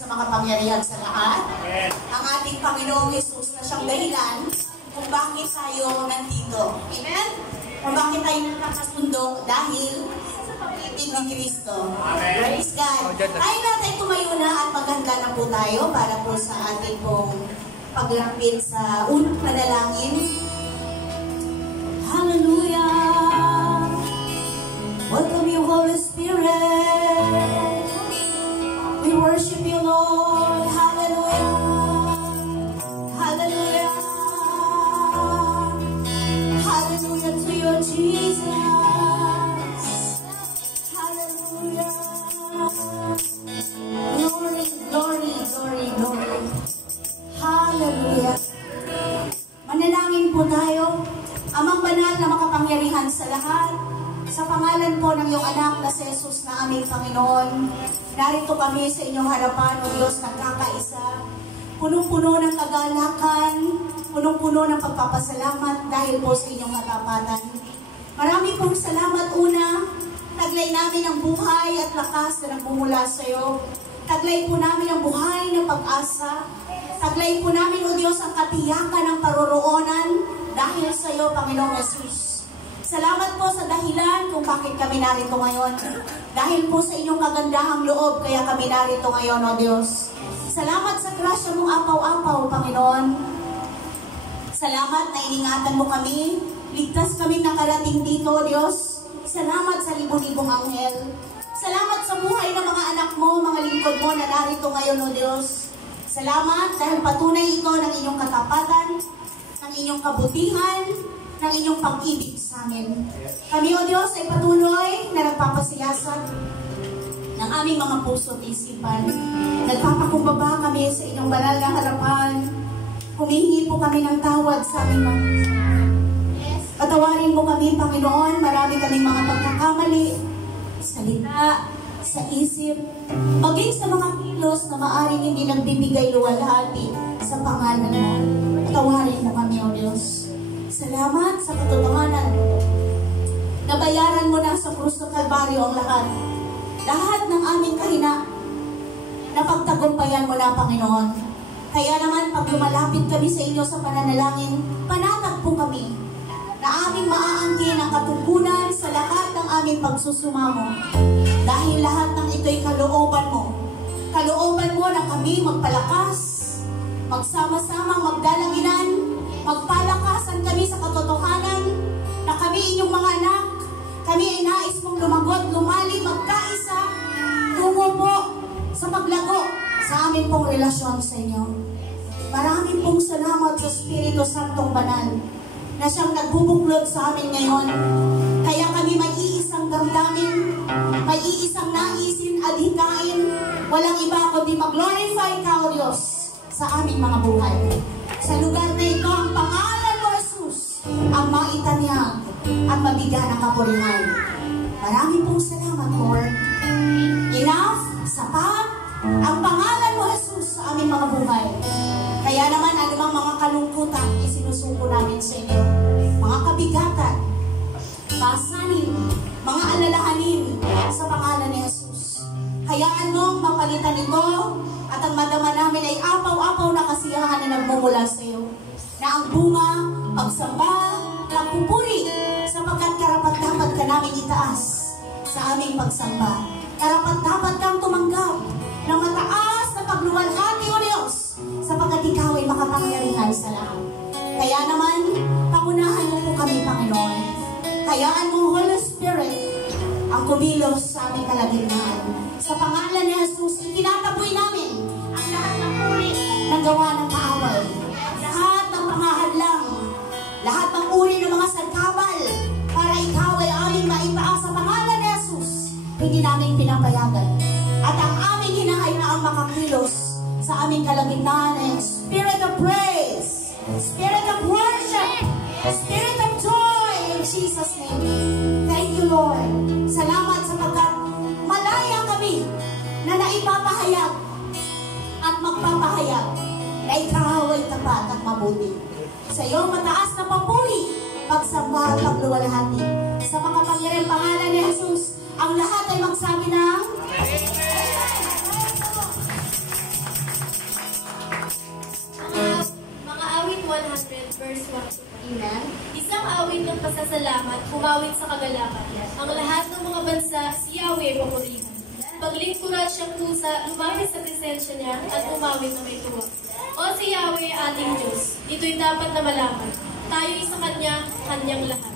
Diyos na makapangyarihan sa lahat. Amen. Ang ating Panginoong Yesus na siyang dahilan kung bakit tayo nandito. Amen? Kung bakit tayo nakakasundo dahil sa pag-ibig ni Kristo. Amen. Praise God. Tayo natin tumayo na at maghanda na po tayo para po sa ating pong paglapit sa unang panalangin. Hallelujah! Welcome you, Holy Spirit. We worship you, Lord. Hallelujah. Hallelujah. Hallelujah to you, Jesus. Hallelujah. Glory, glory, glory, glory. Hallelujah. Manalangin po tayo. Amang banal na makapangyarihan sa lahat, sa pangalan po ng iyong anak na si Jesus na aming Panginoon, narito kami sa inyong harapan, O Diyos, nagkakaisa, punong-puno ng kagalakan, punong-puno ng pagpapasalamat dahil po sa inyong katapatan. Marami pong salamat una, taglay namin ang buhay at lakas na nagmumula sa iyo. Taglay po namin ang buhay ng pag-asa. Taglay po namin, O Diyos, ang katiyakan ng paroroonan dahil sa iyo, Panginoong Jesus. Salamat po sa dahilan kung bakit kami narito ngayon. Dahil po sa inyong kagandahang loob, kaya kami narito ngayon, O Diyos. Salamat sa grasya mong apaw-apaw, Panginoon. Salamat na iningatan mo kami. Ligtas kaming nakarating dito, O Diyos. Salamat sa libo-libong anghel. Salamat sa buhay ng mga anak mo, mga lingkod mo na narito ngayon, O Diyos. Salamat dahil patunay ito ng inyong katapatan, ng inyong kabutihan, ng inyong pag-ibig sa amin. Kami, O Diyos, ay patuloy na nagpapasiyasat ng aming mga puso at isipan. Nagpapakumbaba kami sa inyong banal na harapan. Humihingi po kami ng tawad sa aming mga patawarin mo kami, Panginoon. Marami kaming mga pagkakamali, salita, sa isip, maging sa mga kilos na maaring hindi nagbibigay luwalhati sa pangalan mo. Patawarin mo kami, O Diyos. Salamat sa katotohanan. Nabayaran mo na sa krus ng Kalbaryo ang lahat. Lahat ng aming kahina, napagtagumpayan mo na, Panginoon. Kaya naman, pag lumalapit kami sa inyo sa pananalangin, panatag po kami na aming maaangkin ang katugunan sa lahat ng aming pagsusumamo. Dahil lahat ng ito'y kalooban mo. Kalooban mo na kami magpalakas, magsama-sama, magdalanginan, magpalakasan kami sa katotohanan na kami inyong mga anak, kami ay nais mong lumagot, lumali, magkaisa, tungo po sa paglago sa amin pong relasyon sa inyo. Maraming pong salamat sa Espiritu Santong Banal na siyang nagbubuklod sa amin ngayon. Kaya kami may iisang damdamin, may iisang naisin, adhikain, walang iba kundi mag-glorify ka, O Diyos, sa aming mga buhay. Sa lugar na ito, ang pangalan mo, Jesus, ang maitanyag at mabigyan ng kapurihan. Maraming pong salamat, Lord. Enough, sapat, ang pangalan mo, Jesus, sa aming mga buhay. Kaya naman, anumang mga kalungkutan, isinusuko namin sa inyo. Mga kabigatan, pasanin, mga alalahanin sa pangalan ni Jesus. Hayaan mong mapalitan ito at ang madama namin ay apaw-apaw na kasiyahan na nagmumula sa iyo. Na ang bunga, pagsamba, pagpupuri, sapagkat karapat-dapat ka namin itaas sa aming pagsamba. Karapat-dapat kang tumanggap ng mataas na pagluwalhati, O Diyos, sapagkat ikaw ay makapangyarihan sa lahat. Kaya naman, pangunahan mo po kami, Panginoon. Hayaan mo, Holy Spirit, ang kumilos sa aming kalagitnaan. Sa pangalan ni Jesus, itinataboy namin ang lahat ng uri ng gawa ng kaaway. Lahat ng pangahadlang, lahat ng uri ng mga sagkabal, para ikaw ay aming maitaas sa pangalan ni Jesus. Hindi namin pinapayagan. At ang aming hinahayaang makakilos sa aming kalagitnaan ay Spirit of praise, Spirit of worship, Spirit of joy in Jesus' name. Thank you, Lord. Salamat sapagkat malaya kami na naipapahayag at magpapahayag na ikaw ay tapat at mabuti. Sa iyong mataas na papuri, pagsamba at pagluwalhati. Sa makapangyarihang pangalan ni Jesus, ang lahat ay magsabi ng awit ng pasasalamat, umawit sa kagalakan. Ang lahat ng mga bansa, si Yahweh papurihan. Paglingkuran siyang pusa, lumapit sa presensya niya at umawit na may tuwa. O si Yahweh ating Diyos, ito'y dapat na malaman. Tayo'y sa Kanya, Kanyang lahat.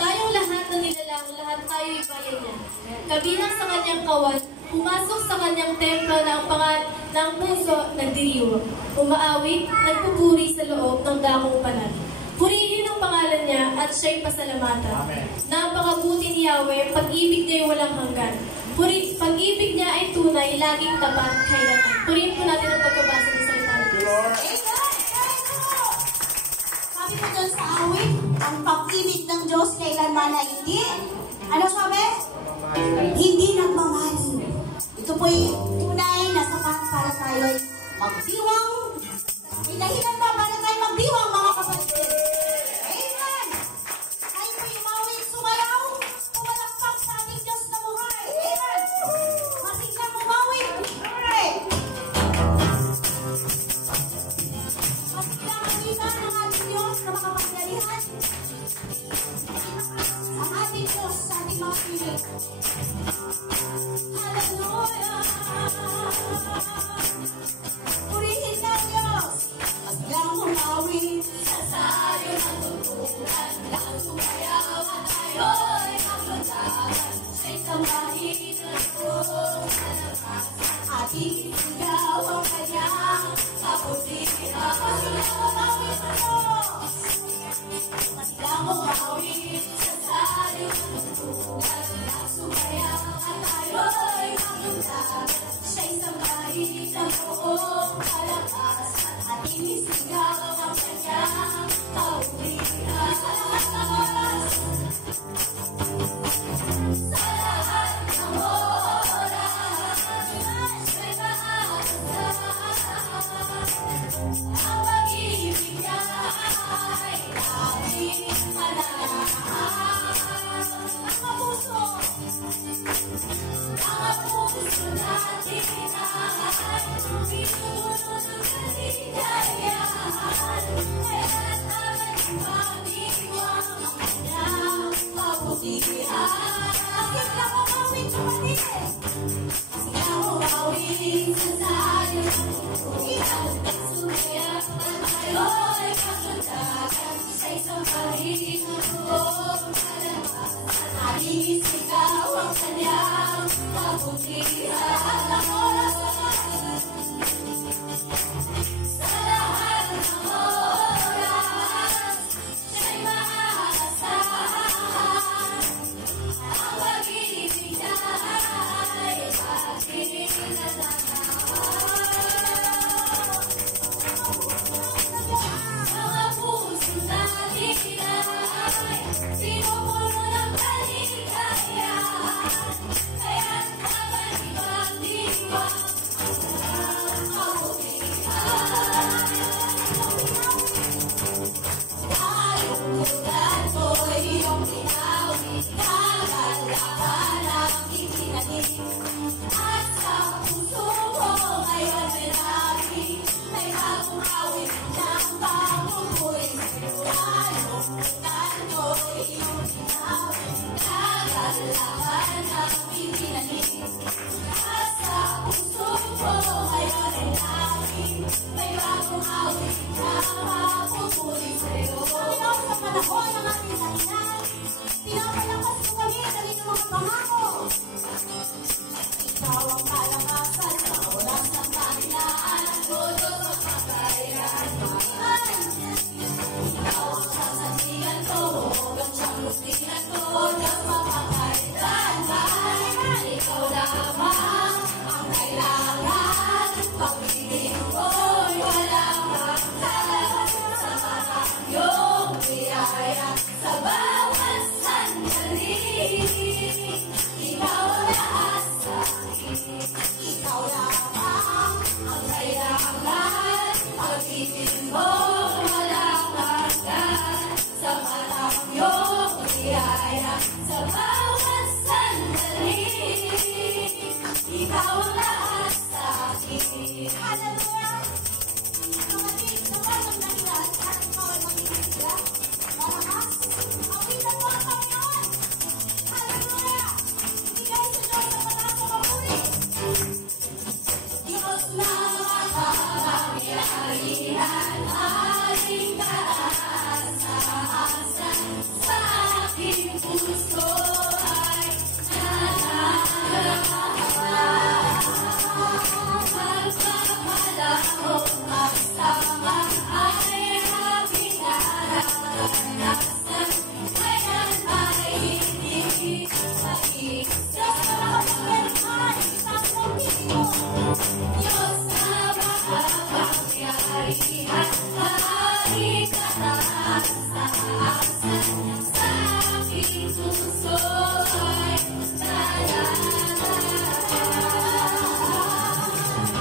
Tayong lahat na nilalang, lahat tayo'y bayan niya. Kabilang sa Kanyang kawan, pumasok sa Kanyang templo na ang pangat ng puso nagdiriwang. Umaawit, nagpupuri sa loob ng dakong panat. Purihin ang pangalan niya at siya'y pasalamatan. Napakabuti ni Yahweh, pag-ibig niya'y walang hanggan. Pag-ibig niya ay tunay, laging tapat, kailanman. Purihin po natin ang pagkabasa ng salita ng Diyos. Sabi mo doon sa awit, ang pag-ibig ng Diyos kailanman ay hindi. Ano sabi? Hindi nagmamaliw. Ito po'y tunay na sapat para tayo'y magdiwang. May dahilan ba para tayo magdiwang, mga kapatid? Amen! Tayo po'y umawit, sumayaw, pumalakpak sa ating Diyos na buhay. Amen! Masikang umawit. Alright! Masikang umitan ang ating Diyos na makapangyarihan. Ang ating Diyos sa ating mga piling. Hallelujah! Purihin na Diyos! Maslang umawit sa sayo ng tungkulan. Lang sumayaw at tayo'y maglundagan. Siya'y sambahin ng buong malakas. Ating isigaw ang kanyang kaputihan. Maslang umawit sa Diyos! Maslang umawit sa sayo ng tungkulan. Lang sumayaw at tayo'y maglundagan. Siya'y sambahin ng buong malakas. Ating isigaw ang kanyang kaputihan. Sa lahat ng oras, siya'y maasa. Ang pag-ibig niya ay ating malalaman. Mga puso natin ay pinuno ng kaligayahan. Kaya't agad ipag-iwang ang kanyang kabutihan. Bakit lang umawit sa kanila? Kasi lang umawit sa sayo ng tungkulan. Sumaya at tayo'y kasundagan. Sa isang pahin ng buong kalamasan. Ating isigaw ang kanyang kabutihan. Ang oras sa lahat ng oras, siya'y maaasahan. Ang pag-ibig niya ay ating natanawan. Mga puso natin ay pinupuno ng kaligayahan. Kaya't dapat ipag-iwang ang kabutihan. Kalungkutan ko'y iyong tinawid, kagalakan ang itinagin. At sa puso ko ngayon merami, may bagong awit ng pagpupuin. Kalungkutan ko'y iyong tinawid, kagalakan ang itinagin. At sa puso ko ngayon merami, may bagong awit ng pagpupuin sa'yo. Sa panahon ng ating kahinaan, pinapalakas mo kami sa inyong mga pangako. Ikaw ang kalakasan sa oras ng kahinaan, ang todo sa kakayahan. Ikaw ang sasandigan ko, huwag siyang lustihan ko, Diyos mapakailanman. Ikaw lamang ang kailangan, pag-ibig ko'y walang hanggan. Sa marang iyong biyaya, sa bawat sandali, ikaw ang lahat sa akin. Ikaw lamang ang kailangan, pag-ibig mo walang hanggan. Sa marang iyong biyaya, sa bawat sandali, ikaw ang lahat sa akin. Hallelujah! Kapatid, kapag ang dahilan at ikaw ay magiging sila, malakas, makapangyarihan, aking kaasa-asan, sa aking puso ay nananahan. Magpapalaho ang sama ay aking nararanasan, kailan ay hindi mag-isa. Diyos na makapangyarihan, hari kataas-taasan, sa aking puso ay nananahan.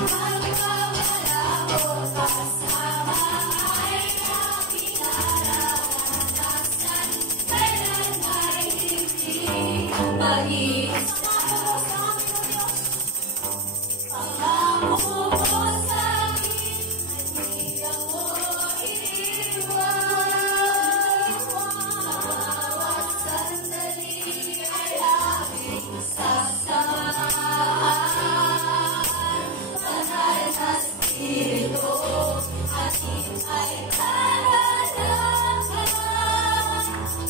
Magpapalaho kasama ay aking nararanasan, kailan ay hindi mag-isa. Pangako mo sa'kin, hindi ako iiwan. Sa bawat sandali ay aming sasamahan. Banal na Espiritu, atin ay karanasan.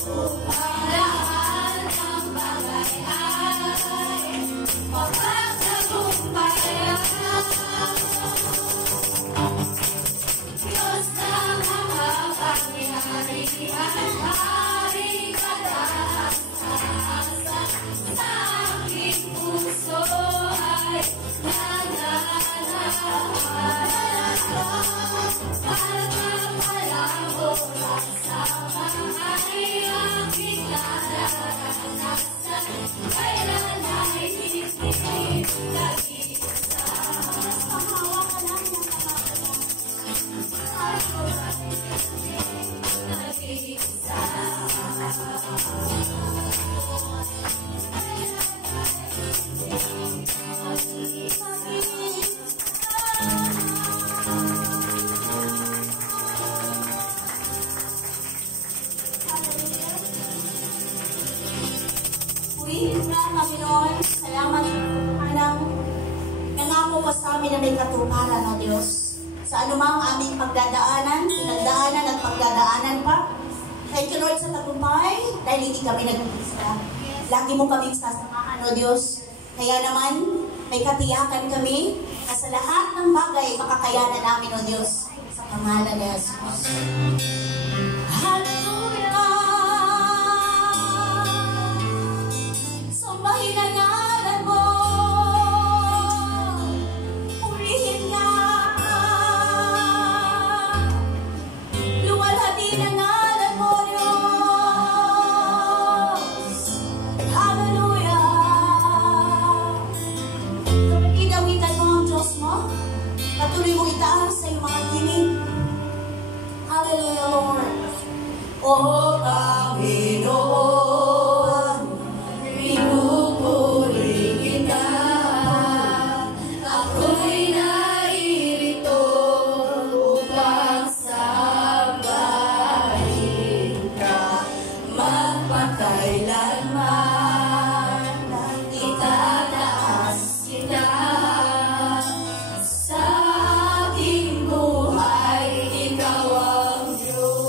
Upang lahat ng bagay ay mapagtagumpayan. Diyos na makapangyarihan, hari kataas-taasan, sa aking puso ay nananahan. Pagpapalaho kasama ay aking nararanasan, kailan ay hindi nag-iisa. Panghawa ka lang ng nag-iisa. Purihin ka, Panginoon. Salamat ng nangako mo sa amin na may katuparan, O Diyos. Sa anumang aming pagdadaanan, pinagdaanan at pagdadaanan pa. Thank you, Lord, sa tagumpay dahil hindi kami nag-iisa. Lagi mo kaming sasamahan, O Diyos. Kaya naman, may katiyakan kami na sa lahat ng bagay makakayanan namin, O Diyos. Sa pangalan ni Jesus. Hallelujah! Sumbahin ang ngalan mo. Purihin nga. Luwalhatin ang ngalan mo, Diyos. Hallelujah! Idawitan mo ang Diyos mo. Patuloy mong itaas sa iyong mga tinig. Hallelujah, Lord. O Panginoon, pinupuri kita. Ako'y naririto upang sambahin ka. Magpakailanman itataas kita. Sa aking buhay, ikaw ang Diyos.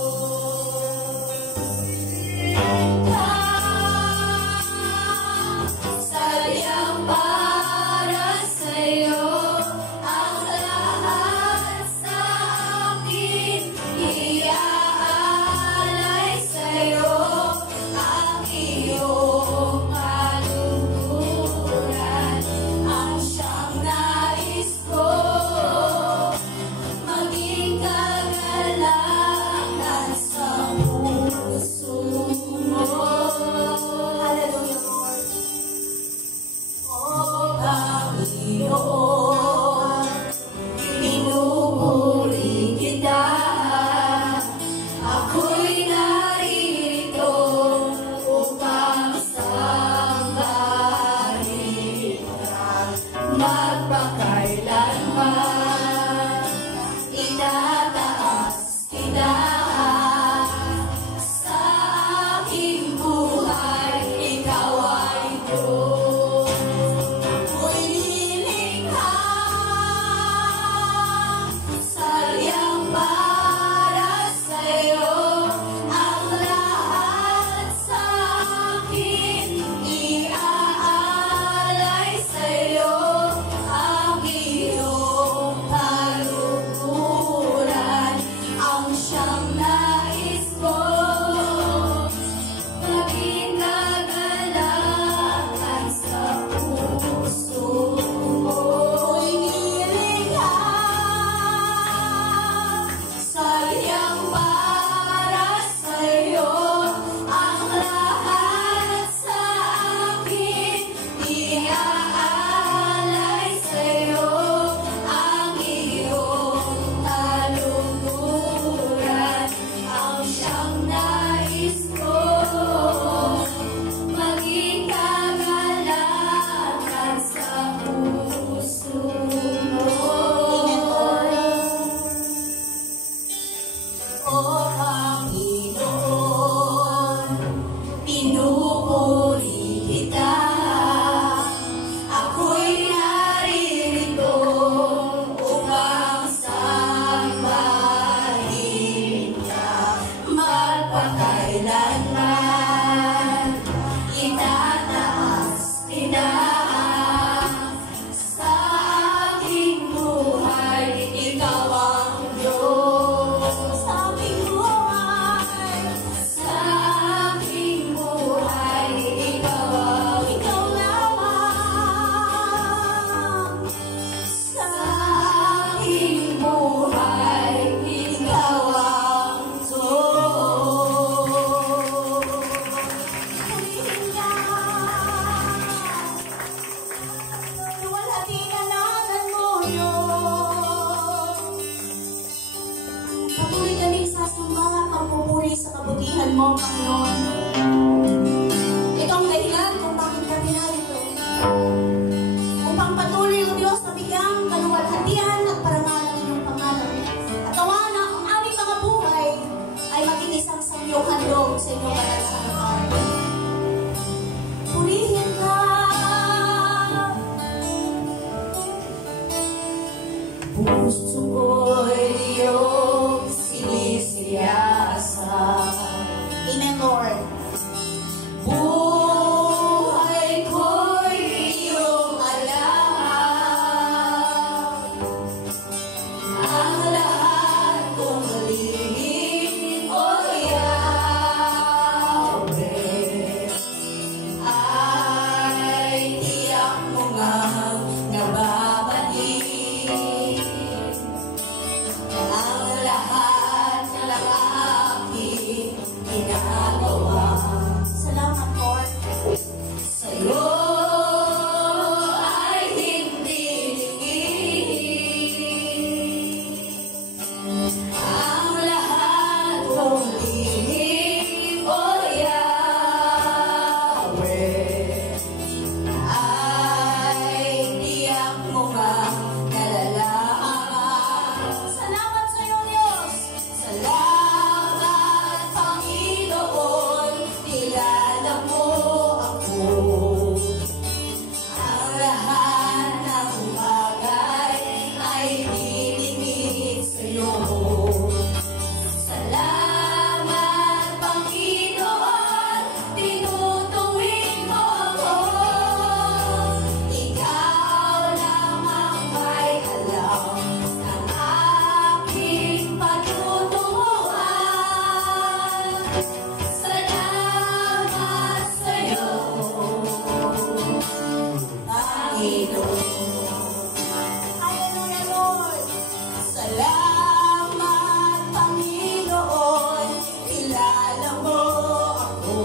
mo, Panginoon. Ito ang dahilan kung bakit kami narito. Upang patuloy, O Diyos, na bigyang kaluwalhatian at parangalan ng iyong pangalan. At gawa na ang aming mga buhay ay maging isang samyong handog sa inyong banal na harapan. Purihin ka. Puso ko'y iyong sinisiyasa. Amen, Lord. Buhay ko'y iyong alahas. Ang lahat kong lihim, O Yahweh, ay tiyak mo ngang nababalik. Ang lahat ng aking ginagawa. Salamat, Lord. Sa'yo ay hindi lingid. Ang lahat kong lihim, O Yahweh, ay tiyak mo ngang nalalaman. Salamat sa'yo, Diyos. Salamat, Panginoon, kilala mo ako. Ang lahat ng bagay ay nilingid sa'yo. Salamat, Panginoon, tinutuwid mo ako. Ikaw lamang may alam ng aking patutunguhan. Salamat sa'yo, Panginoon. Hallelujah, Lord. Salamat, Panginoon, kilala mo ako.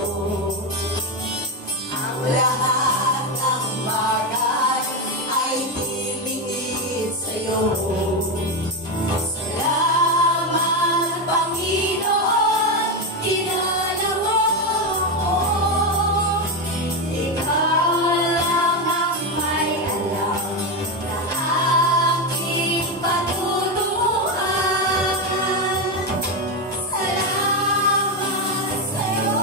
Ang lahat ng bagay ay nilingid sa'yo. Salamat, Panginoon, kilala mo ako. Ikaw lamang may alam ng aking patutunguhan. Salamat sa'yo,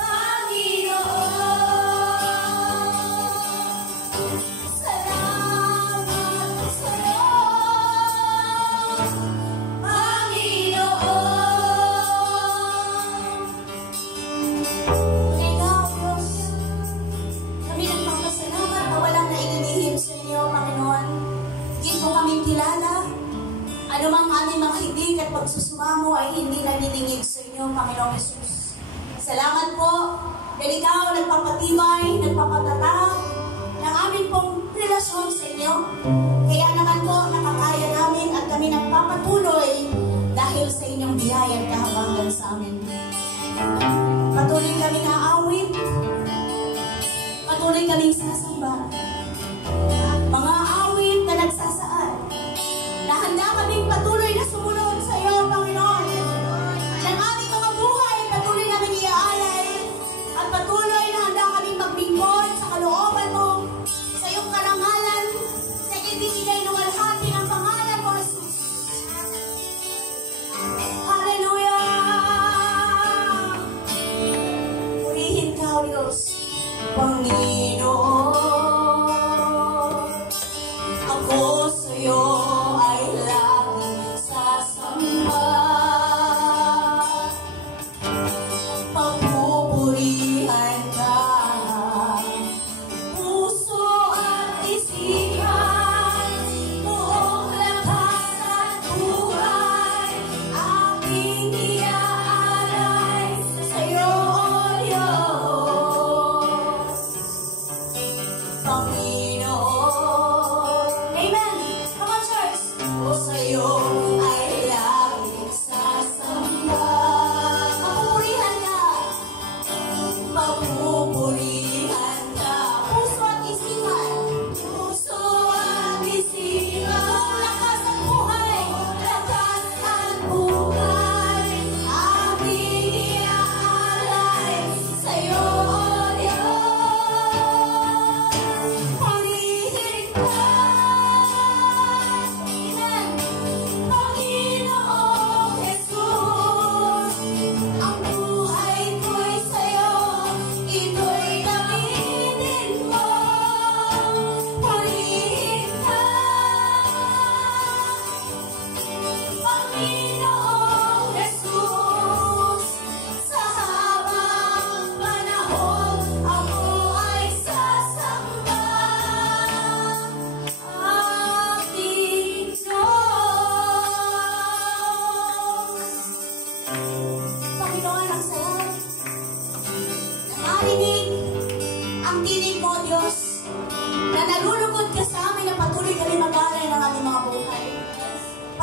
Panginoon. Salamat sa'yo, Panginoon. Ikaw, Diyos, kami nagpapasalamat na walang naililihim sa inyo, Panginoon. Hindi mo kami kilala. Anumang aming mga hilig at pagsusumamo ay hindi naniningig sa inyo, Panginoong Jesus. Salamat po dahil ikaw nagpapatibay, nagpapatatag ng aming pong relasyon sa inyo. Kaya naman po nakakaya namin at kami nagpapatuloy dahil sa inyong biyaya at kahabangan sa amin. Patuloy kaming aawit, patuloy kaming sasamba. Mga awit na nagsasaad, na handa kaming patuloy na sumunod sa iyo, Panginoon. Ng aming mga buhay, patuloy namin iaalay, at patuloy na handa kaming magbingkod sa kalooban mo, sa iyong karangalan, sa ibibigay ng alhati ng pangalan mo, Jesus. Hallelujah! Purihin ka, O Diyos, Panginoon. Ako sa'yo ay laging sasamba. Pagpupurihan ka, puso at isipan, buong lakas at buhay, aking iaalay sa'yo, O Diyos. Panginoon. Amen. Come on, church.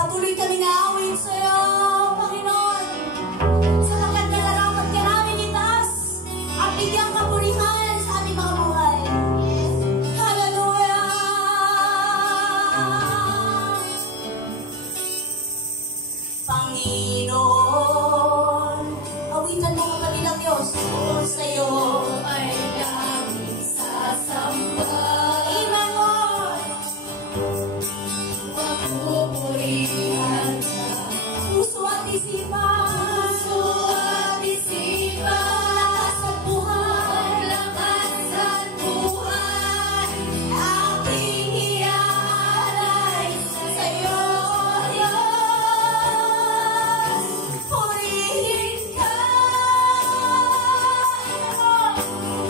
Patuloy kami naawin sa iyo, Panginoon. Sapagkat nararapat ka namin itaas at bigyang kapurihan sa aming mga buhay. Hallelujah! Panginoon, awitan mo kapatid ang Diyos sa iyo ay laging sasamba. Iman mo, pagpupurihan ka. Puso at isipan, lakas at buhay, aking iaalay sa iyo, Diyos. Purihin ka,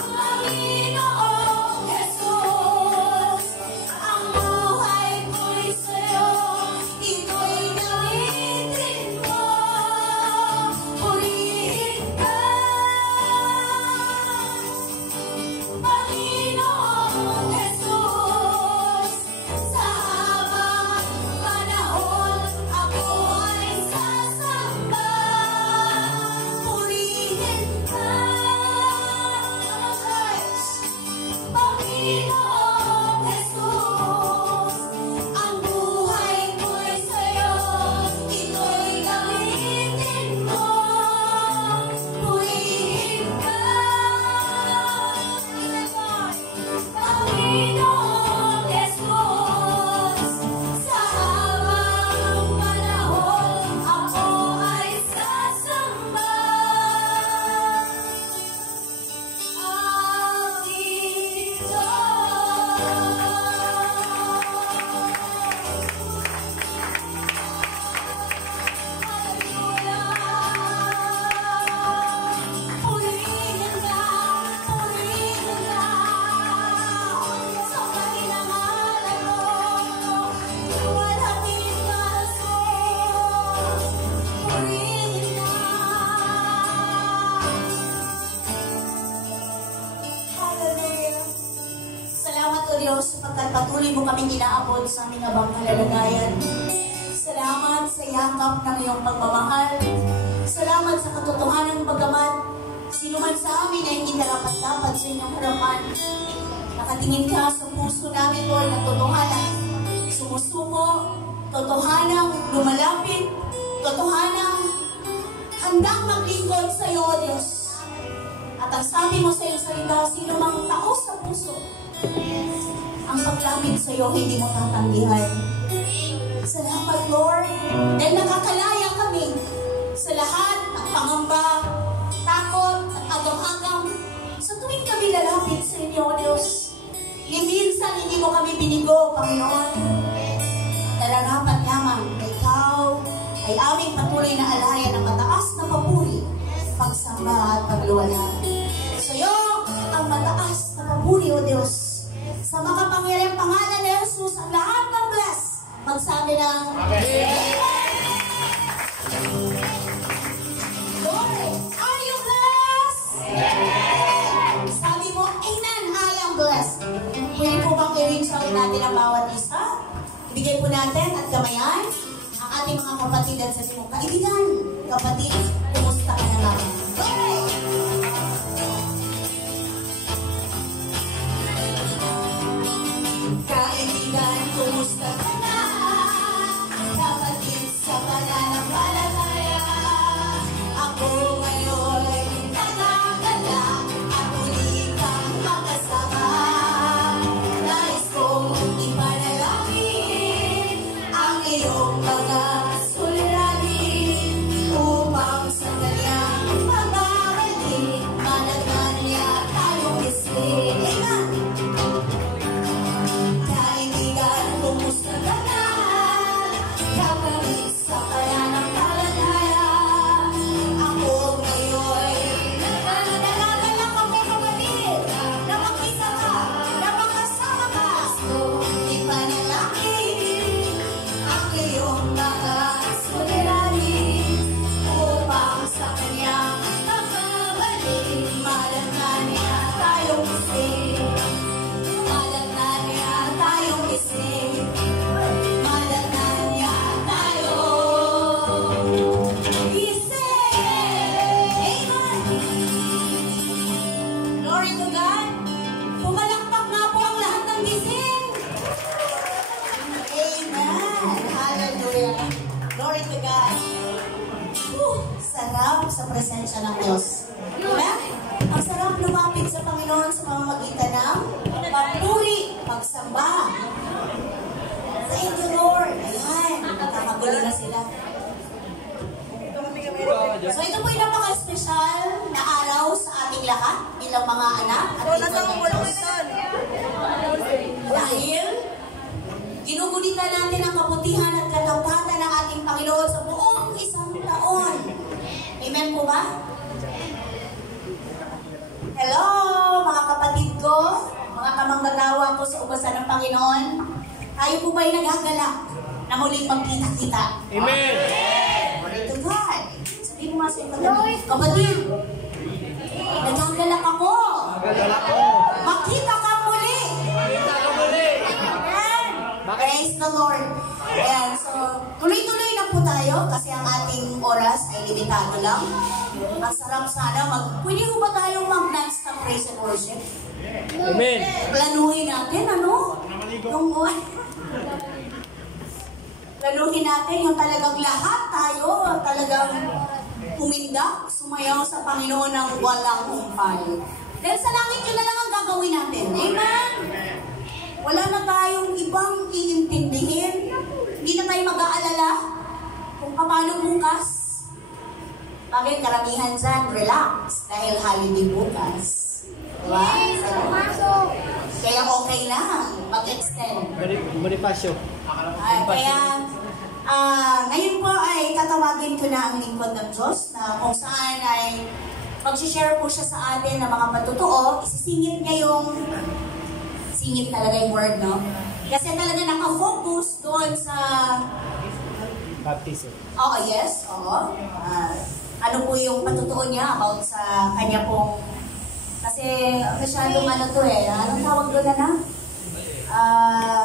Panginoong Jesus. Ang buhay ko'y sa'yo, ito'y gamitin mo. Purihin ka, Panginoong Jesus. Sa habang panahon, ako ay sasamba. Purihin ka, Panginoong Jesus. Ang buhay ko'y sa'yo, ito'y gamitin mo. Purihin ka, Panginoong Jesus. Sa habang panahon, ako ay sasamba. Aking purihin ka, purihin ka. Sa paginamalan mo, luwalhati ka, Jesus. Purihin ka. Hallelujah. Salamat o Diyos sapagkat patuloy mo kaming inaabot sa aming abang kalalagayan. Salamat sa yakap ng iyong pagmamahal. Salamat sa katotohanan bagamat sino man sa amin ay hindi karapat-dapat sa inyong harapan. Nakatingin ka sa puso namin, Lord, na totohanan. Sumusuko, totohanang lumalapit, totohanang handang maglingkod sa iyo, O Diyos. At ang sabi mo sa iyong salita, sino mang tao sa puso, ang paglapit sa iyo hindi mo tatanggihan. Salamat, Lord, dahil nakakalaya kami sa lahat ng pangamba, takot, at agam-agam. Sa tuwing kami lalapit sa inyo, O Diyos, minsan hindi mo kami binigo, Panginoon. Nararapat lamang na ikaw ay aming patuloy na alaya ng mataas na papuri, pagsamba at pagluwala. Sa iyo ang mataas na papuri, O Diyos. Sa makapangyarihang pangalan ni Jesus, ang lahat ng bless, magsabi ng Amen. Lord, are you blessed? Amen. Sabi mo, Amen, I am blessed. Pwede po bang i-reach out natin ang bawat isa? Ibigay po natin at gamayan ang ating mga kapatid at sabi mo, kaibigan, kapatid, kumusta ka na naman? Kaibigan, kumusta ka na? Kapatid sa pananampalataya, ako ngayon ay nagagala at muli kang makasama. Nais kong ipanalangin ang iyong mga suliranin upang sa kanyang pagbabalik managman niya tayong isip. Amen. Kaibigan, kumusta ka na? Kapatid sa pananampalataya, ako ngayon nagagala ako, kapatid, na makita ka, na makasama ka. Ipanalangin ang iyong mga Hallelujah. Glory to God. Sarap sa presensya ng Diyos. Diba? Ang sarap lumapit sa Panginoon sa pamamagitan ng papuri, pagsamba. Thank you, Lord. Ayan, nakakagulo na sila. So ito po yung napaka-special na araw sa ating lahat bilang mga anak at Diyos. Dahil ginugulitan natin ang kabutihan at kataupatan ng ating Panginoon sa buong isang taon. Amen po ba? Hello, mga kapatid ko, mga kamanggagawa ko sa ubasan ng Panginoon. Tayo po ba'y nagagalak na muling magkita-kita? Amen! Glory to God. Sabi mo nga sa iyo, kapatid, nagagalak ako. Makita ka muli. Amen. Praise the Lord. Ayan, so tuloy-tuloy na po tayo kasi ang ating oras ay limitado lang. Ang sarap sana pwede ko ba tayong mag-non-stop praise and worship? Amen. Planuhin natin, ano? Planuhin natin yung talagang lahat tayo, talagang umindak, sumayaw sa Panginoon ng walang humpay. Dahil sa langit yun na lang ang gagawin natin. Amen? Wala na tayong ibang iintindihin. Hindi na tayo mag-aalala kung paano bukas. Bakit karamihan dyan, relax, dahil holiday bukas. Diba? Kaya okay lang, mag-extend. Bonifacio. Ngayon po ay tatawagin ko na ang lingkod ng Diyos na kung saan ay mag-share po siya sa atin ng mga patutuo, isisingit niya yung singit talaga yung word, no? Kasi talaga nakafocus doon sa Baptism. Oo, yes. Oo. Ano po yung patutuo niya about sa kanya pong... Kasi masyadong ano to eh. Anong tawag doon na?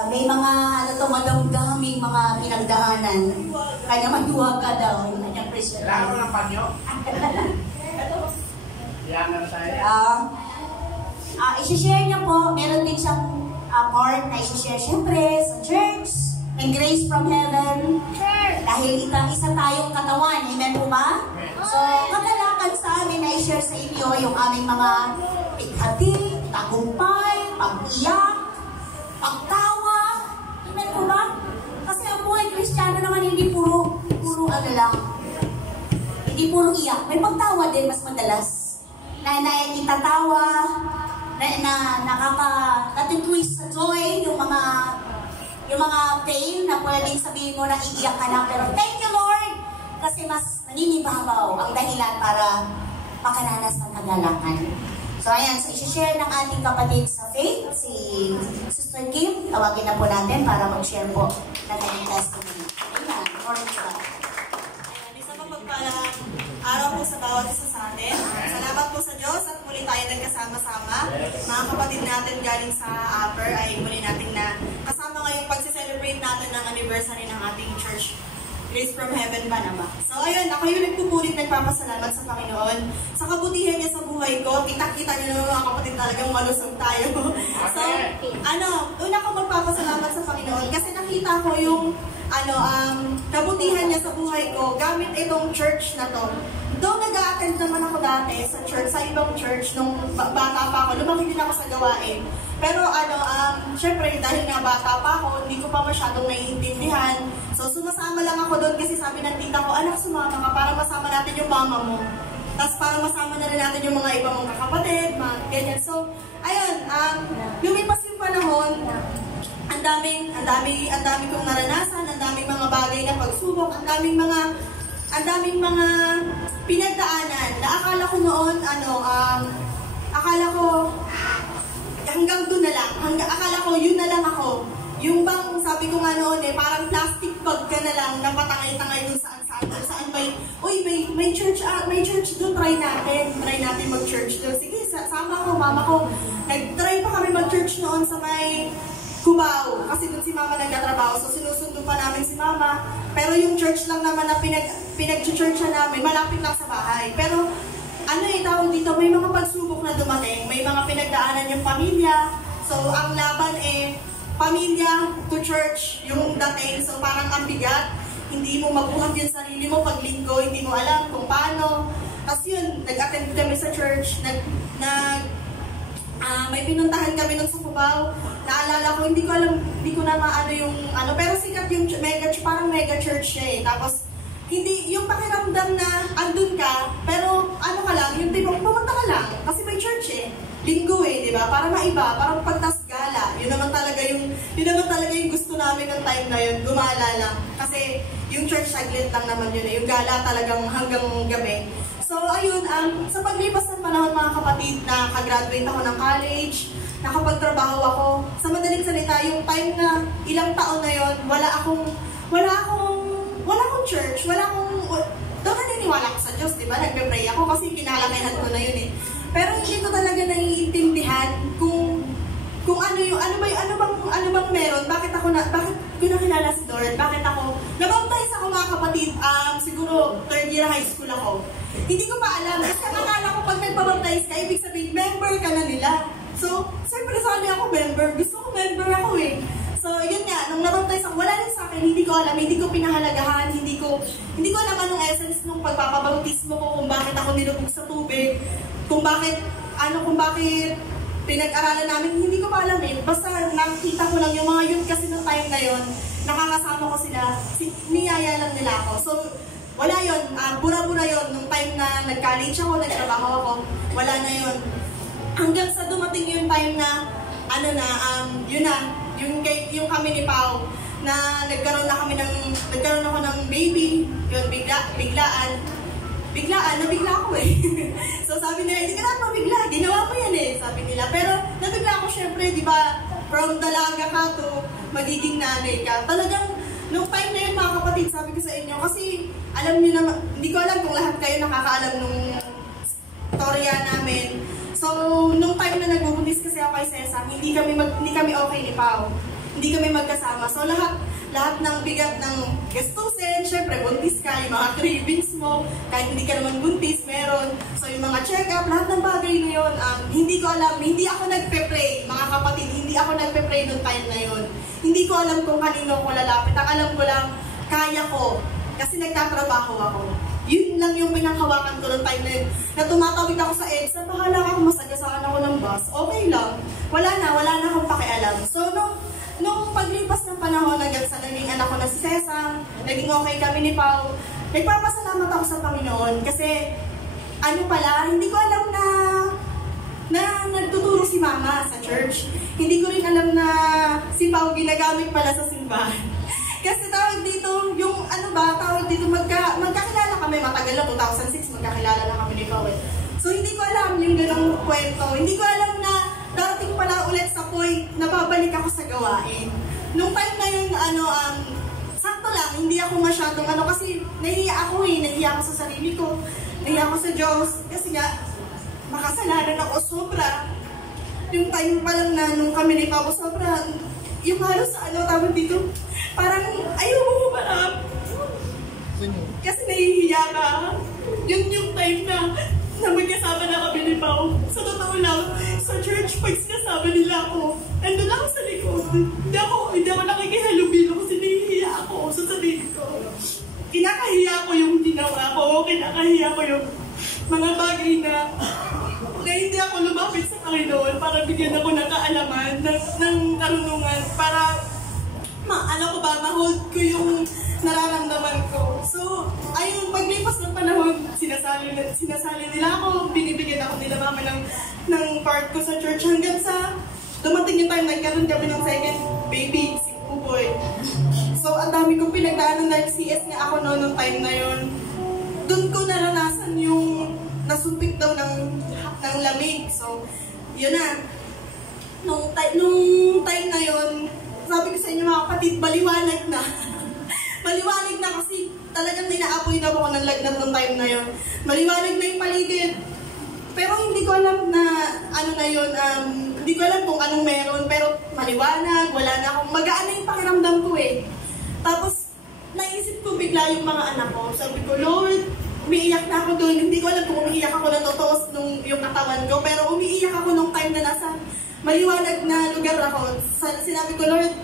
May mga ano to, madamdaming mga pinagdaanan. Kanya magduwaga daw. Kanya Christian. Kailangan mo ng panyo? Yan na tayo. I-share niya po. Meron din siyang part na i-share siyempre sa church. And grace from heaven. Dahil isa tayong katawan. Amen po ba? So, kagalakan sa amin na i-share sa inyo yung aming mga pighati, tagumpay, pag-iyak, pagtawa. Amen po ba? Kasi ang buhay Kristiyano naman hindi puro ano lang. Hindi puro iyak. May pagtawa din mas madalas. Na itatawa, na nakaka-twist sa joy, yung mga pain na pwedeng sabihin mo na iiyak ka na. Pero thank you, Lord! Kasi mas naninibabaw ang dahilan para makaranas ng kagalakan. So ayan, so i-share ng ating kapatid sa faith, si Sister Kim. Tawagin na po natin para mag-share po ng kanyang testimony. Ayan, Lord God. Ayan, isang mapagpalang araw po sa bawat isa sa atin. Salamat po sa Diyos at muli tayo nagkasama-sama. Mga kapatid natin galing sa Upper ay muli natin na kasama ngayong pag-celebrate natin ng anniversary ng ating church. Grace from Heaven ba naman? So ayun, ako yung nagpupulit nagpapasalamat sa Panginoon. Sa kabutihan niya sa buhay ko, kita-kita niyo naman mga kapatid talagang malusog tayo. So, una ko magpapasalamat sa Panginoon kasi nakita ko yung kabutihan niya sa buhay ko gamit itong church na to. Though nag-a-attend naman ako dati sa church, sa ibang church, nung bata pa ako, lumaki din ako sa gawain. Pero syempre dahil nga bata pa ako, hindi ko pa masyadong naiintindihan. So sumasama lang ako doon kasi sabi ng tita ko, anak sumama ka para masama natin yung mama mo. Tapos para masama na rin natin yung mga iba mong kakapatid, mga ganyan. So, ayun, lumipas yung panahon, ang dami kong naranasan, ang daming mga bagay na pagsubok, ang daming mga pinagdaanan na akala ko noon, akala ko hanggang doon na lang, akala ko yun na lang ako. Yung bang sabi ko nga noon parang plastic bag ka na lang na patangay-tangay dun saan may church doon, try natin mag-church doon. Sige, sama ko, mama ko. Nag-try pa kami mag-church noon sa may Cubao, kasi doon si mama nagtatrabaho, so sinusundo pa namin si mama. Pero yung church lang naman na pinag-church namin, malapit lang sa bahay. Pero tawag dito, may mga pagsubok na dumating, may mga pinagdaanan yung pamilya. So ang laban pamilya to church yung dating, so parang ang bigat. hindi mo mabuhat yung sarili mo pag linggo, hindi mo alam kung paano. Tapos yun, nag-attend kami sa church, may pinuntahan kami nun sa Cubao. Naalala ko, hindi ko na maano yung ano, pero sikat yung parang mega church siya eh. Tapos, hindi, yung pakiramdam na andun ka, pero ano ka lang, yung tipong pumunta ka lang, kasi may church eh. Linggo eh, di ba? Para maiba, parang pagtas-gala. Yun naman talaga yung gusto namin ng time na yun, gumala lang. Kasi yung church saglit lang naman yun eh, yung gala talagang hanggang gabi. So ayun, sa paglipas ng panahon mga kapatid, nakagraduate ako ng college, nakapagtrabaho ako. Sa madaling salita, yung time na ilang taon na yun, wala akong church, doon naniniwala ko sa Diyos, di ba? Nagpe-pray ako kasi kinalakihan ko na yun eh. Pero hindi ko talaga naiintindihan kung ano bang meron, bakit ko nakilala si Lord, bakit ako nabaptize ako mga kapatid, siguro 3rd year high school ako. Hindi ko pa alam, kasi akala ko pag nagpabaptize ka, ibig sabihin member ka na nila. So, siyempre sali ako member, gusto ko member ako eh. So, yun nga, nung nabaptize ako, wala rin sa akin, hindi ko alam, hindi ko pinahalagahan, hindi ko alam anong essence nung pagpapabautismo ko, kung bakit ako nilubog sa tubig, kung bakit pinag-aralan namin, hindi ko pa alam eh. Basta nakikita ko lang yung mga yun kasi nung time na yun, nakakasama ko sila, niyaya lang nila ako. So, wala yun, pura-pura yun, nung time na nag-college ako, nagtrabaho ako, wala na yun. Hanggang sa dumating yung time na, yung kami ni Pao, na nagkaroon ako ng baby, yun, nabigla ako eh. So sabi nila, hindi ka naman mabigla, ginawa mo yan eh, sabi nila. Pero nabigla ako syempre, di ba, from dalaga ka to magiging nanay ka. Talagang, nung time na yun mga kapatid, sabi ko sa inyo, kasi alam niyo naman, hindi ko alam kung lahat kayo nakakaalam nung storya namin. So, nung time na nagbubuntis kasi ako kay Cesar, hindi kami okay ni Pao. Hindi kami magkasama. So, lahat ng bigat ng gastusin, syempre, buntis ka, yung mga cravings mo, kahit hindi ka naman buntis, meron. So, yung mga check-up, lahat ng bagay na yun, hindi ko alam, hindi ako nagpe-pray, mga kapatid, hindi ako nagpe-pray noong time na yun. Hindi ko alam kung kanino ko lalapit. Ang alam ko lang, kaya ko, kasi nagtatrabaho ako. Yun lang yung pinanghawakan ko noong time na yun. Na tumatawid ako sa EDSA, bahala ako, masagasaan ako ng bus, okay lang. Wala na akong pakialam. So, nung paglipas ng panahon, hanggang sa naging anak ko na si Cesar, naging okay kami ni Pao, nagpapasalamat ako sa Panginoon kasi hindi ko alam na nagtuturo si Mama sa church. Hindi ko rin alam na si Pao ginagamit pala sa simbahan. Kasi tawag dito, magkakilala kami, matagal na, 2006, magkakilala na kami ni Pao. So hindi ko alam yung ganong kwento. Hindi ko alam na darating pala ulit sa point na babalik ako sa gawain. Nung time na yun, sakto lang, hindi ako masyadong kasi nahiya ako sa sarili ko, nahiya ako sa Diyos, kasi nga, makasalanan ako sobra. Yung time pa lang na nung kami ni Pao, sobra, yung halos tawag dito, parang ayaw mo humarap. Kasi nahihiya ka. Yun yung time na magkasama na kami ni Pao. Sa totoo lang, sa church, pag sinasama nila ako, andun ako sa likod. Hindi ako nakikihalubilo kasi nahihiya ako sa sarili ko. Kinakahiya ko yung ginawa ko, kinakahiya ko yung mga bagay na hindi ako lumapit sa Panginoon para bigyan ako ng kaalaman, ng karunungan, para ma-hold ko yung nararamdaman ko. So, ayun, paglipas ng panahon, sinasali nila ako, binibigyan ako nila Mama ng part ko sa church hanggang sa dumating yung time nagkaroon kami ng second baby, si Puboy. So, ang dami kong pinagdaanan dahil CS nga ako noong time na yun. Doon ko naranasan yung nasumpik daw ng lamig. So, yun na. Nung time na yun, sabi ko sa inyo mga kapatid, baliwanag na. Baliwanag na kasi talagang ninaapoy na ako ng lagnat ng time na yun. Baliwanag na yung paligid. Pero hindi ko alam na hindi ko alam kung anong meron, pero maliwanag, wala na akong magaan na yung pakiramdam ko eh. Tapos, naisip ko bigla yung mga anak ko. Sabi ko, Lord, umiiyak na ako doon. Hindi ko alam kung umiiyak ako na totoo yung katawan ko, pero umiiyak ako nung time na nasa maliwanag na lugar ako. Sinabi ko, Lord,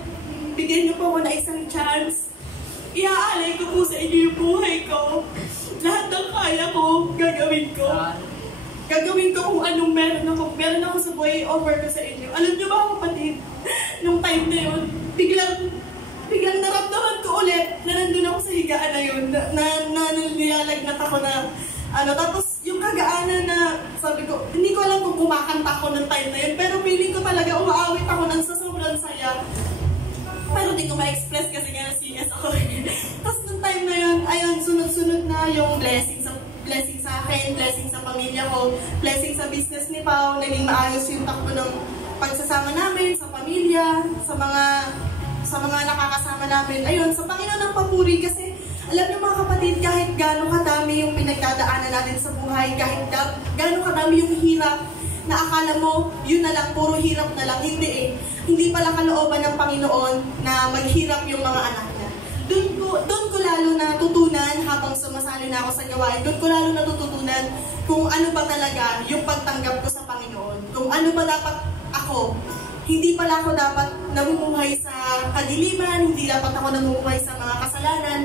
bigyan niyo po ako na isang chance Iaalay ko po sa inyo yung buhay ko. Lahat ng kaya ko, gagawin ko. Gagawin ko kung anong meron ako. Meron ako sa buhay, offer ko sa inyo. Alam niyo ba, kapatid, nung time na yun, biglang naramdaman ko ulit na nandun ako sa higaan na yun, na nilalagnat ako na, tapos yung kagaanan na, sabi ko, hindi ko alam kung kumakanta ako ng time na yun, pero feeling ko talaga umaawit ako ng sa sobrang saya. Pero hindi ko ma-express kasi nga CS ako. Tapos nung time na yun, ayun, sunod-sunod na yung blessing sa akin, blessing sa pamilya ko, blessing sa business ni Pao, naging maayos yung takbo ng pagsasama namin, sa pamilya, sa mga nakakasama namin. Ayun, sa Panginoon ng papuri kasi alam niyo mga kapatid, kahit gaano kadami yung pinagdadaanan natin sa buhay, kahit gaano kadami yung hirap, na akala mo, yun na lang, puro hirap na lang. Hindi eh. Hindi pala kalooban ng Panginoon na maghirap yung mga anak niya. Doon ko lalo natutunan habang sumasali na ako sa gawain. Doon ko lalo natututunan kung ano ba talaga yung pagtanggap ko sa Panginoon. Kung ano ba dapat ako. Hindi pala ako dapat namumuhay sa kadiliman, hindi dapat ako namumuhay sa mga kasalanan.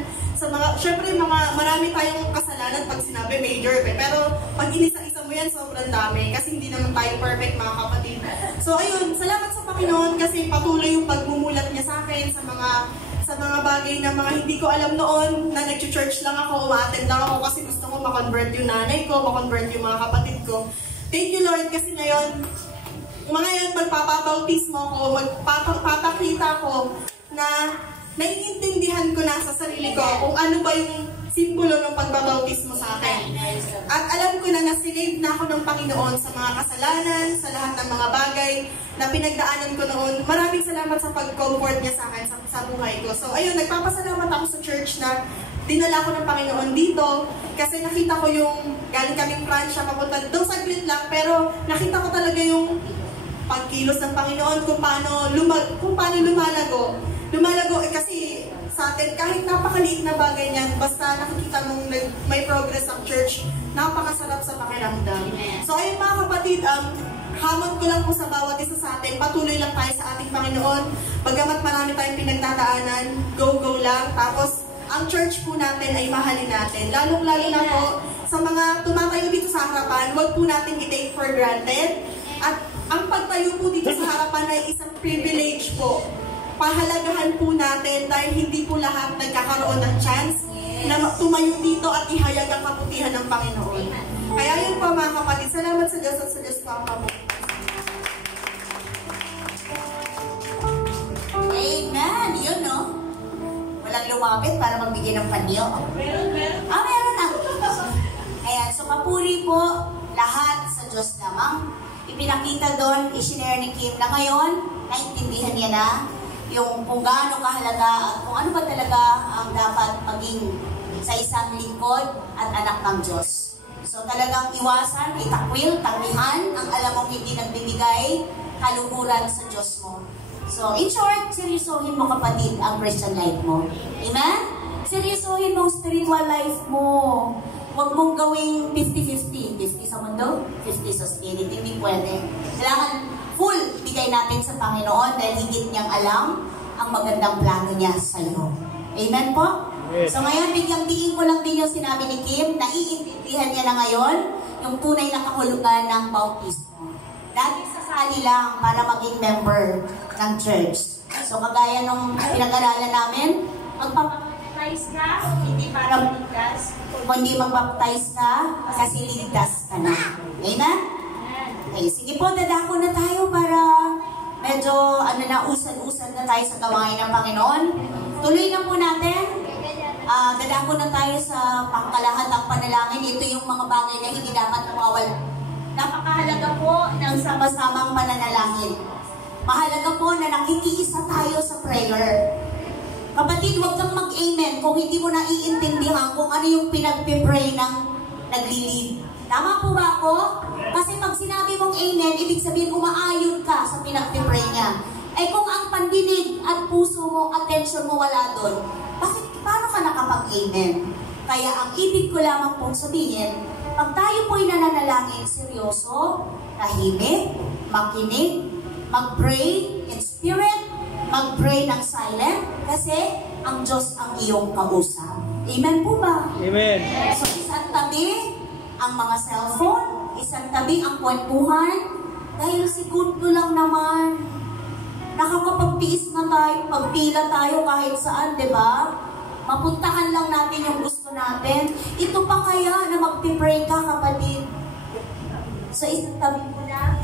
Syempre, marami tayong kasalanan pag sinabi major, pero pag inisa-isa mo yan, sobrang dami. Kasi hindi naman tayo perfect, mga kapatid. So, ayun, salamat sa Panginoon kasi patuloy yung pagmumulat niya sa akin sa mga bagay na mga hindi ko alam noon, na nag-church lang ako, umattend lang ako kasi gusto ko makonvert yung nanay ko, makonvert yung mga kapatid ko. Thank you, Lord, kasi ngayon, magpapabautismo ako, magpapakita ko na naiintindihan ko na sa sarili ko kung ano ba yung simbolo ng pagbabautismo sa akin. At alam ko na nasinave na ako ng Panginoon sa mga kasalanan, sa lahat ng mga bagay na pinagdaanan ko noon. Maraming salamat sa pag-comfort niya sa akin sa buhay ko. So ayun, nagpapasalamat ako sa church na dinala ko ng Panginoon dito kasi nakita ko yung galing kaming Pransya papunta doon saglit lang, pero nakita ko talaga yung pagkilos ng Panginoon kung paano lumalago. Lumalago kasi sa atin, kahit napakaliit na bagay niyan, basta nakikita mong may progress ang church, napakasarap sa pakiramdam. So ayun mga kapatid, hamon ko lang po sa bawat isa sa atin, patuloy lang tayo sa ating Panginoon. Bagamat marami tayong pinagtataanan, go lang. Tapos ang church po natin ay mahalin natin. Lalong-lalo na po sa mga tumatayo dito sa harapan, huwag po natin i-take for granted. At ang pagtayo po dito sa harapan ay isang privilege po. Pahalagahan po natin dahil hindi po lahat nagkakaroon ng chance na tumayo dito at ihayag ang kabutihan ng Panginoon. Kaya yun po mga kapatid, salamat sa Diyos at sa Diyos po ang kabutihan. Amen! Yun, no? Walang lumapit para magbigay ng panyo. Meron. Meron na. Ayan, so papuri po lahat sa Diyos lamang. Ipinakita doon, isinare ni Kim na ngayon, naintindihan niya na yung kung gaano kahalaga at kung ano ba talaga ang dapat maging sa isang lingkod at anak ng Diyos. So talagang iwasan, itakwil, tangihan ang alam mong hindi nagbibigay kaluhuran sa Diyos mo. So in short, seryosohin mo kapatid ang Christian life mo. Amen? Seryosohin mo ang spiritual life mo. Huwag mong gawing 50-50. 50 sa mundo, 50 sa spirit. Hindi pwede. Kailangan full ibigay natin sa Panginoon dahil higit niyang alam ang magandang plano niya sa iyo. Amen po? So ngayon, bigyang tingin ko lang din yung sinabi ni Kim, naiintindihan niya na ngayon yung tunay na kahulugan ng bautismo. Dati sasali lang para maging member ng church. So kagaya nung pinag-aralan namin, magpapabaptize ka, hindi para maligtas, kundi magbaptize ka kasi ligtas ka na. Amen? Okay, sige po, dadako na tayo para medyo usan-usan na tayo sa gawain ng Panginoon. Tuloy na po natin. Dadako na tayo sa pangkalahatang panalangin. Ito yung mga bagay na hindi dapat mawawala. Napakahalaga po ng sama-samang pananalangin. Mahalaga po na nakikiisa tayo sa prayer. Kapatid, huwag kang mag-amen kung hindi mo naiintindihan kung ano yung pinag-pray ng nag-lead. Tama po ba ako? Kasi pag sinabi mong amen, ibig sabihin umaayon ka sa pinag-pray niya. Eh kung ang pandinig at puso mo, attention mo wala doon, paano ka nakapag-amen? Kaya ang ibig ko lamang pong sabihin, pag tayo po'y nananalangin seryoso, tahimik, makinig, mag-pray in spirit, mag-pray ng silent, kasi ang Diyos ang iyong kausap. Amen po ba? Amen. So, isang tabi ang mga cellphone, isang tabi ang kwentuhan, dahil segundo lang naman. Nakakapagtiis na tayo, pagpila tayo kahit saan, di ba? Mapuntahan lang natin yung gusto natin. Ito pa kaya na magpipray ka, kapatid? So, isang tabi mo na.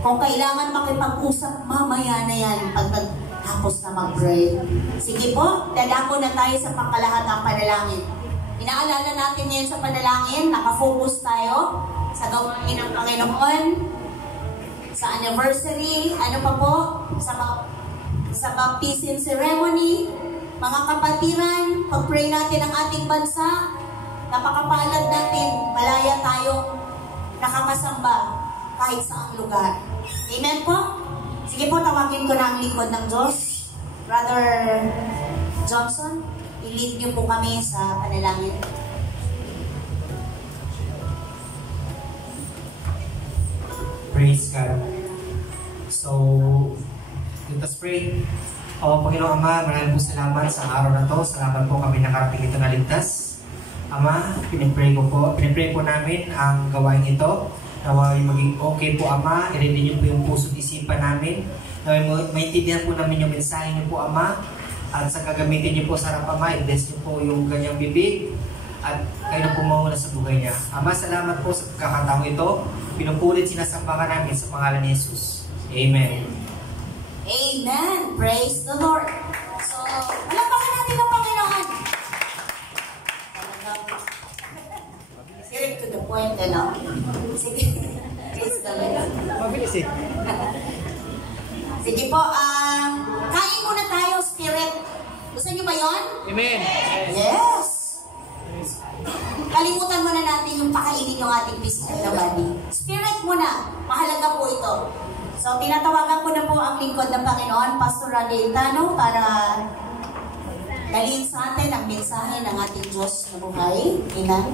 Kung kailangan makipag-usap, mamaya na yan pagkatapos na mag-pray. Sige po, dadako na tayo sa pangkalahatang panalangin. Inaalala natin ngayon sa panalangin, nakafocus tayo sa gawain ng Panginoon, sa anniversary, ano pa po, sa baptism ceremony, mga kapatiran, pag-pray natin ang ating bansa, napakapalad natin, malaya tayong nakakasamba kahit saang lugar. Amen po? Sige po, tawagin ko na ang likod ng Diyos. Brother Johnson, i-lead niyo po kami sa panalangin. Praise God. So, let us pray. O Panginoong Ama, maraming po salamat sa araw na to. Salamat po kami nakarating ito na ligtas. Ama, pinipray po namin ang gawain ito. Naway maging okay po, Ama. I-ready niyo po yung puso't isipan namin. Naway maintindihan po namin yung mensahe niyo po, Ama. At sa gagamitin niyo po sa harap, Ama, i-bless niyo po yung ganyang bibig. At kayo na pumahuna sa buhay niya. Ama, salamat po sa pagkakataong ito. Pinupulit sinasamba ka namin sa pangalan ni Jesus. Amen. Amen. Praise the Lord. So, palakpakan natin ang Panginoon. Straight to the point, ano? Sige. Praise the Lord. Mabilis eh. Sige po, kain muna tayo, Spirit. Gusto niyo ba yon? Amen. Yes. Kalimutan muna natin yung pakainin yung ating physical na body. Spirit muna. Mahalaga po ito. So, tinatawagan ko na po ang lingkod ng Panginoon, Pastor Adentano, para dalhin sa atin ang mensahe ng ating Diyos na buhay. Amen.